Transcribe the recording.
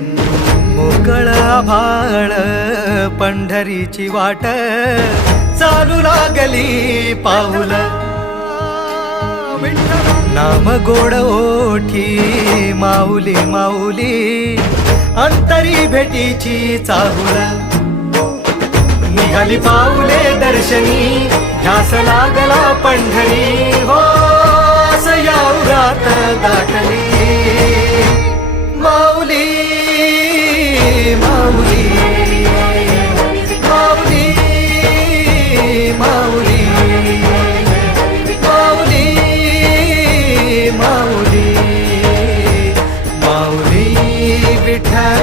मोकळ आभाळ पंढरीची वाट चालू लागली पाऊल नाम गोड ओठी माऊली माऊली अंतरी भेटीची चाहुल निघाली पाऊले दर्शनी ध्यास लागला पंढरी हो यात दाटली माऊली माऊली माऊली माऊली माऊली माऊली माऊली विठ्ठल